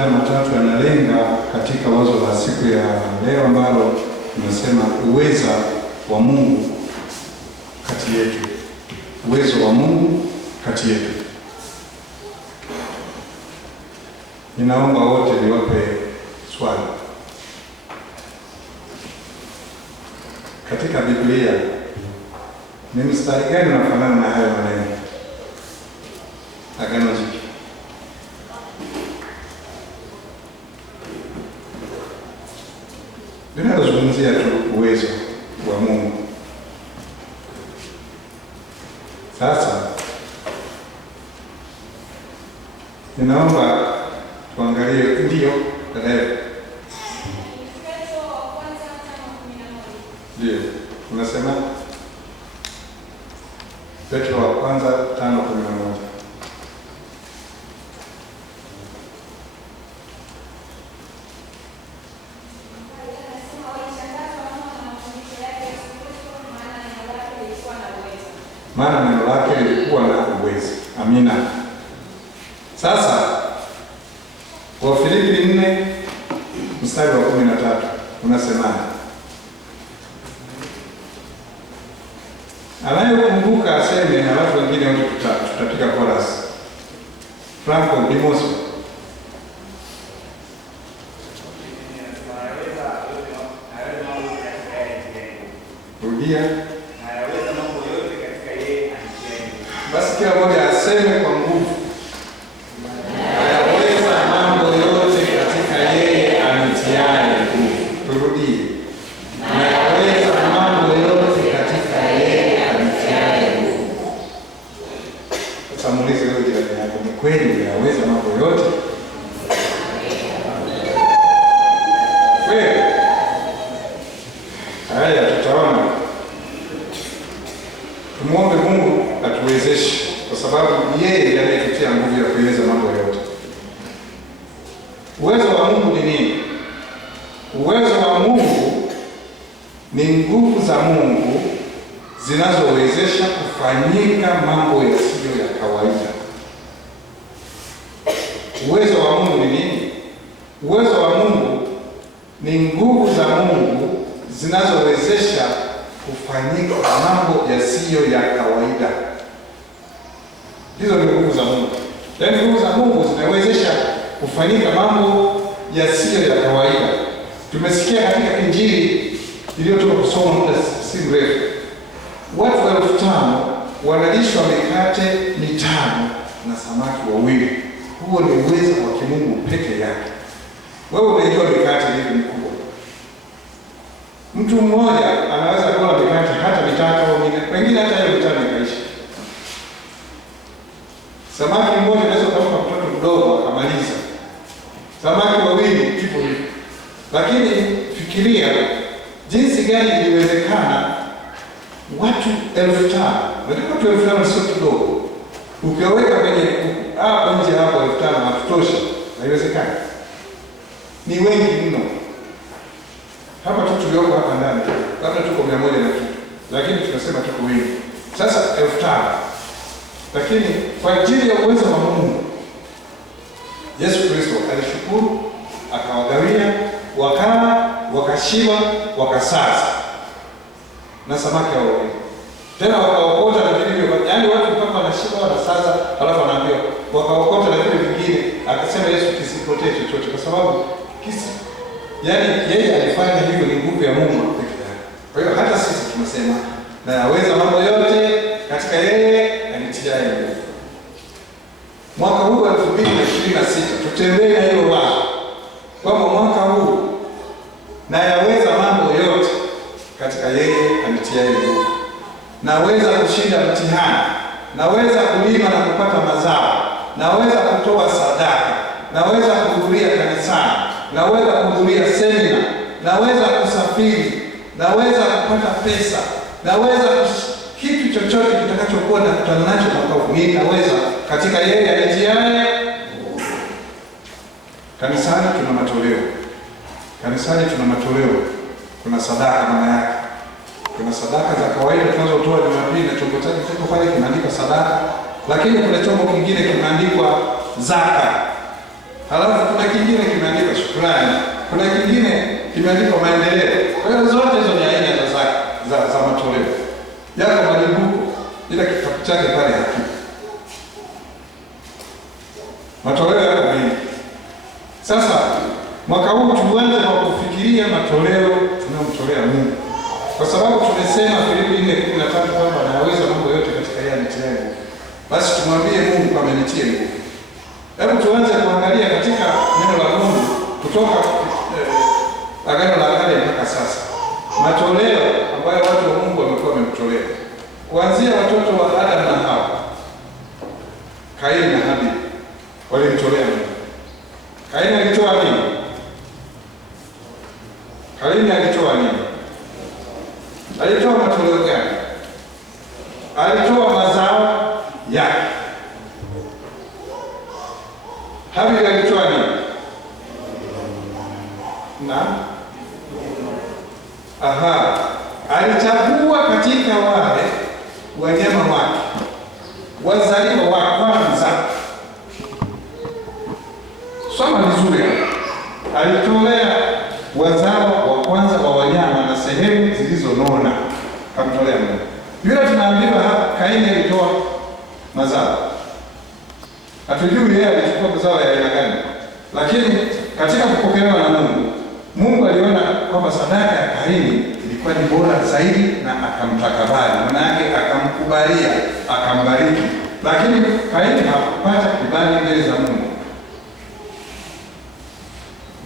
haya matatu yanalenga katika wazo la siku ya leo ambalo tunasema uweza wa Mungu kati yetu. Uwezo wa Mungu kati yetu. Ninaomba wote niwape swali. Katika Biblia ni mstari gani unafanana na hayo maneno? Agano Jipya. Ninazungumzia tu uwezo wa Mungu. Sasa ninaomba tuangalie ndio leo. Ndio, unasema Petro wa kwanza 5:11. Maana neno lake lilikuwa na uwezo. Amina. Sasa Wafilipi 4 mstari wa 13 unasemaje? Anayekumbuka aseme, na watu wengine wote tutapiga chorus. Franco Dimoso. Rudia. Basi kila mmoja aseme kwa nguvu. Nayaweza mambo yote katika yeye anitiaye nguvu. Turudie. Nayaweza mambo yote katika yeye anitiaye nguvu. Sasa muulize leo jirani yako, ni kweli unayaweza mambo yote? Kweli? Haya, tutaona. Tumuombe Mungu atuwezeshe, kwa sababu yeye anayetutia nguvu ya kuweza mambo yote. Uwezo wa Mungu ni nini? Uwezo wa Mungu ni nguvu za Mungu zinazowezesha kufanyika mambo yasiyo ya kawaida. Uwezo wa Mungu ni nini? Uwezo wa Mungu ni nguvu za Mungu zinazowezesha kufanyika mambo yasiyo ya kawaida. Hizo ni nguvu za Mungu. Yaani nguvu za Mungu zinawezesha kufanyika mambo yasiyo ya kawaida. Tumesikia katika Injili iliyotoka kusoma muda si mrefu, watu 5,000 wanalishwa mikate 5 na samaki 2. Huo ni uwezo wa kimungu peke yake. Wewe unajua mikate hivi mikubwa. Mtu mmoja anaweza kula mikate hata 3 au 4, wengine hata hiyo 5 ikaisha. Samaki mmoja anaweza kumpa mtoto mdogo akamaliza. Samaki 2 hivyo hivyo. Lakini fikiria jinsi gani iliwezekana watu 5,000. Watu 5,000 sio kidogo. Ukiweka kwenye hapo nje hapo 5,000 hatutosha. Haiwezekani. Ni wengi mno. Hapa tu tulioko hapa ndani, labda tuko 100 na kitu, lakini tunasema tuko wengi. Sasa 5,000. Lakini kwa ajili ya uwezo wa Mungu, Yesu Kristo alishukuru, akawagawia, wakala, wakashiba, wakasaza na samaki hao. Tena wakaokota na vile vile, yaani watu mpaka wanashiba wanasaza, alafu anaambiwa wakaokota na vile vingine. Akasema Yesu kisipotee chochote, kwa sababu yaani yeye alifanya hivyo, ni nguvu ya Mungu pekee yake. Kwa hiyo hata sisi tunasema nayaweza mambo yote katika yeye anitiaye nguvu. Mwaka huu 2026 tutembee na hiyo wazo kwamba mwaka huu nayaweza mambo yote katika yeye anitiaye nguvu. Naweza kushinda mtihani, naweza kulima na kupata mazao, naweza kutoa sadaka, naweza kuhudhuria kanisani, naweza kuhudhuria semina, naweza kusafiri, naweza kupata pesa, naweza kitu chochote kitakachokuwa na kutana nacho mwaka huu. Ninaweza katika yeye anitiaye. Kanisani tuna matoleo. Kanisani tuna matoleo. Kuna sadaka maana yake. Kuna sadaka za kawaida tunazotoa Jumapili na chombo chake kiko pale kinaandikwa sadaka, lakini kuna chombo kingine kinaandikwa zaka. halafu kuna kingine kimeandikwa shukrani, kuna kingine kimeandikwa maendeleo. Kwa hiyo zote hizo ni aina za matoleo yako malimbuko, ila kitabu chake pale hakipo. Matoleo yako mengi. Sasa mwaka huu tuanze kwa kufikiria matoleo tunayomtolea Mungu, kwa sababu tumesema Filipi 4:13 kwamba anaweza mambo yote katika yeye anitiaye nguvu. Basi tumwambie Mungu amenitie nguvu. Hebu tuanze kuangalia katika neno la Mungu kutoka Agano la Kale mpaka sasa, matoleo ambayo watu wa Mungu wamekuwa wamemtolea, kuanzia watoto wa Adam na Hawa, Kaini na Habili walimtolea Mungu. Kaini alitoa nini? Kaini alitoa nini? Alitoa matoleo gani? Alitoa mazao yake. Habili alitoa nini? Alichagua katika wale wanyama wake wazaliwa wa kwanza. Soma vizuri. Alitolea wazao wa kwanza wa wanyama na sehemu zilizonona, kamtolea Mungu. Yule tunaambiwa hapa Kaini alitoa mazao. Hatujui yeye alichukua mazao ya aina gani, lakini katika kupokelewa na Mungu, Mungu aliona kwamba sadaka ya Kaini ilikuwa ni bora zaidi na akamtakabali. Maana yake akamkubalia, akambariki. Lakini Kaini hakupata kibali mbele za Mungu.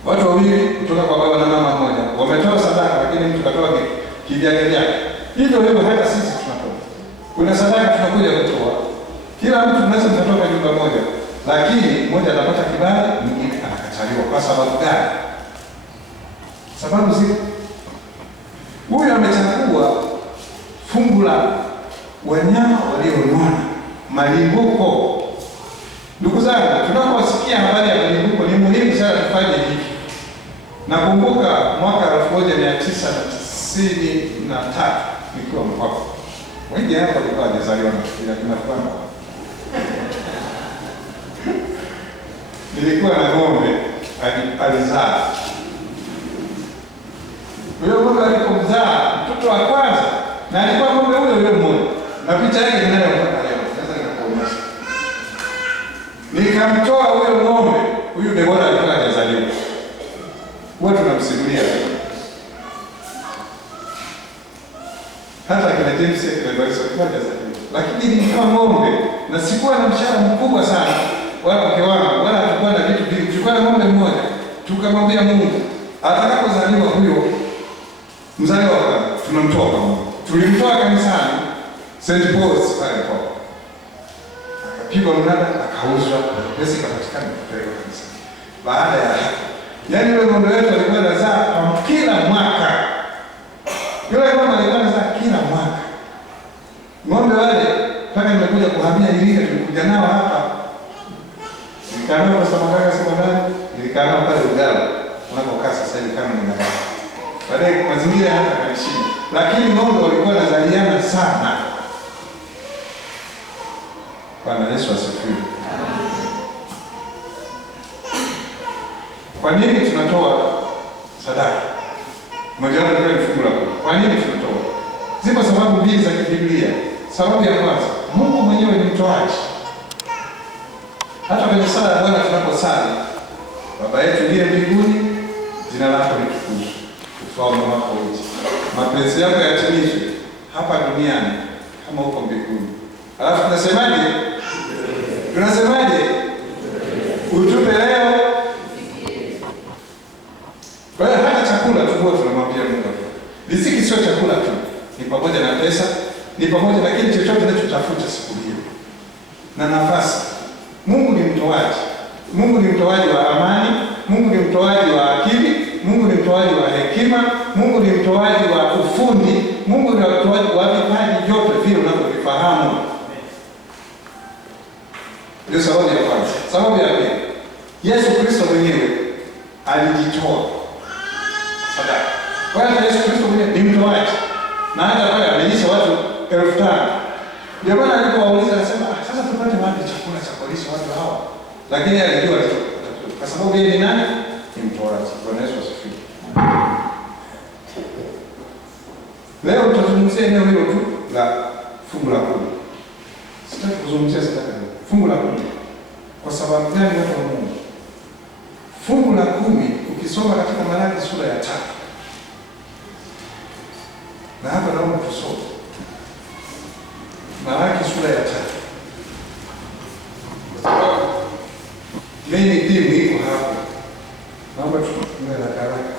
Watu wawili kutoka kwa baba na mama mmoja wametoa sadaka, lakini mtu katoa kivyake vyake. Hivyo hivyo hata sisi tunatoa. Kuna sadaka tunakuja kutoa. Kila mtu mnaweza mkatoka nyumba moja, lakini mmoja anapata kibali, mwingine anakataliwa. Kwa sababu gani? Sababu zipo. Huyu amechagua fungu la wanyama walionona, malimbuko. Ndugu zangu, tunaposikia habari ya malimbuko ni muhimu sana tufanye hivi. Nakumbuka mwaka 1993 nikiwa mpaka. Wengi hapa walikuwa hawajazaliwa na tunafanya. Nilikuwa na ng'ombe alizaa. Huyo ng'ombe alipomzaa mtoto wa kwanza, na alikuwa ng'ombe huyo mmoja. Na picha yake ninayo mpaka leo. Sasa nikakuonyesha. Nikamtoa huyo ng'ombe, huyu Debora alikuwa hajazaliwa. Huwa tunamsimulia. Hata kile James alikuwa hajazaliwa. Lakini nilikuwa ng'ombe na sikuwa na mshahara mkubwa sana. Wala mke wangu, wala tulikuwa na vitu vingi. Tulikuwa na ng'ombe mmoja. Tukamwambia Mungu, atakapozaliwa huyo mzaliwa wa kwanza, tunamtoa kwa Mungu. Tulimtoa kanisani St. Paul's pale kwa. Akapigwa mnada, akauzwa, pesa ikapatikana kupeleka kanisani. Baada ya hapo, yaani yule ng'ombe wetu alikuwa anazaa kwa kila mwaka. Yule ng'ombe alikuwa anazaa kila mwaka. Ng'ombe wale mpaka nimekuja kuhamia Iringa, tulikuja nao hapa. Nilikaa nao kwa Samagaga Samadani, nilikaa nao pale Ugala. Unapokaa sasa hivi kama nina. Baadaye mazingira hata kanishini. Lakini ng'ombe walikuwa wanazaliana sana. Bwana Yesu asifiwe. Kwa nini tunatoa sadaka? Mmoja wapo ni fungu la kumi. Kwa nini tunatoa? Zipo sababu mbili za Biblia. Sababu ya kwanza, Mungu mwenyewe ni mtoaji. Hata kwenye sala ya Bwana tunaposali, Baba yetu uliye mbinguni, jina lako litukuzwe. Ufalme wako uje. Mapenzi yako yatimizwe hapa duniani kama huko mbinguni. Alafu tunasemaje? Utupe leo. Kwa hiyo hata chakula tu tunamwambia Mungu. Riziki sio chakula tu. Ni pamoja na pesa, ni pamoja na kile chochote tunachotafuta siku hiyo. Na nafasi. Mungu ni mtoaji. Mungu ni mtoaji wa amani, Mungu ni mtoaji wa akili, Mungu ni mtoaji wa hekima, Mungu ni mtoaji wa ufundi, Mungu ni mtoaji wa vipaji vyote vile unavyovifahamu. Ndio sababu ya kwanza. Sababu ya pili, Yesu Kristo mwenyewe alijitoa sadaka. Kwa hiyo Yesu Kristo mwenyewe ni mtoaji. Na hata pale amenyesha watu 5,000. Ndio maana alipowauliza anasema, sasa tupate wapi chakula cha kulisha watu hawa? Lakini alijua kwa sababu yeye ni nani? Ni mtoaji. Bwana Yesu asifiwe. Leo tutazungumzia eneo hilo tu la fungu la 10. Sitaki kuzungumzia fungu la 10. Kwa sababu gani watu wa Mungu? Fungu la 10 ukisoma katika Malaki sura ya 3. Na hapa naomba tusome Malaki sura ya 3. Kwa sababu mimi ndiye iko hapo. Naomba tufungue haraka.